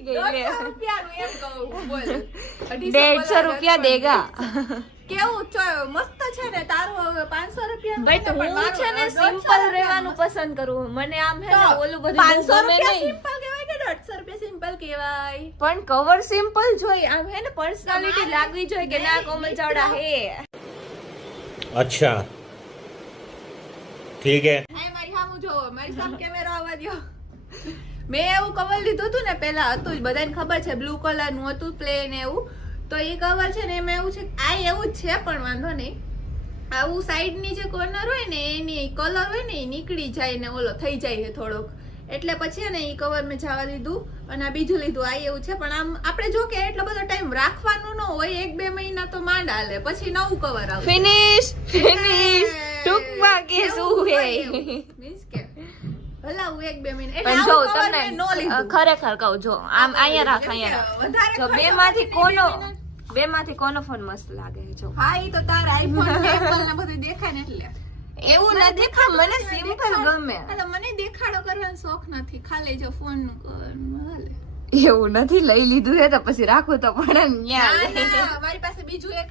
સમજી ગઈ લે 150 રૂપિયાનું એમ કહું બોલ 150 રૂપિયા દેગા કેવું છે મસ્ત છે ને તારું હવે 500 રૂપિયા ભાઈ તો હું છે ને સિમ્પલ રહેવાનું પસંદ કરું મને આમ હે ને ઓલું બધું 500 ગમે રૂપિયા નહીં સિમ્પલ કહેવાય કે 150 રૂપિયા સિમ્પલ કહેવાય પણ કવર સિમ્પલ જોઈ આમ હે ને પર્સનાલિટી લાગવી જોઈએ કે ના કોમલ ચાવડા હે अच्छा ठीक है મારી સામું જોવો મારી સામે કેમેરો આવવા દો મેં એવું કવર લીધું હતું ને પેલા હતું જ બધાને ખબર છે બ્લુ કલર નું હતું પ્લેન એવું તો એ કવર છે ને એમાં એવું છે આ એવું જ છે પણ વાંધો નહીં આવું સાઈડ ની જે કોર્નર હોય ને એની કલર હોય ને એ નીકળી જાય ને ઓલો થઈ જાય છે થોડોક એટલે પછી ને એ કવર મેં જવા દીધું અને આ બીજું લીધું આ એવું છે પણ આમ આપણે જો કે એટલો બધો ટાઈમ રાખવાનું ન હોય 1-2 મહિના તો માંડ હાલે પછી નવું કવર આવે ફિનિશ ટૂંકમાં કે શું હે મીન્સ કે હલાવું 1-2 મહિના પણ જો તમને ખરેખર કહું જો આમ અહીંયા રાખ જો બે માંથી કોનો ફોન મસ્ત લાગે છે જો હા ઈ તો તારા આઈફોન ને એપલ ને બધું દેખાય ને એટલે એવું નથી પણ મને સિમ્પલ ગમે તો મને દેખાડો કરવાનો શોખ નથી ખાલી જો ફોન નું હાલે એવું નથી લઈ લીધું છે તો પછી રાખવું તો પડે ને મારી પાસે બીજું એક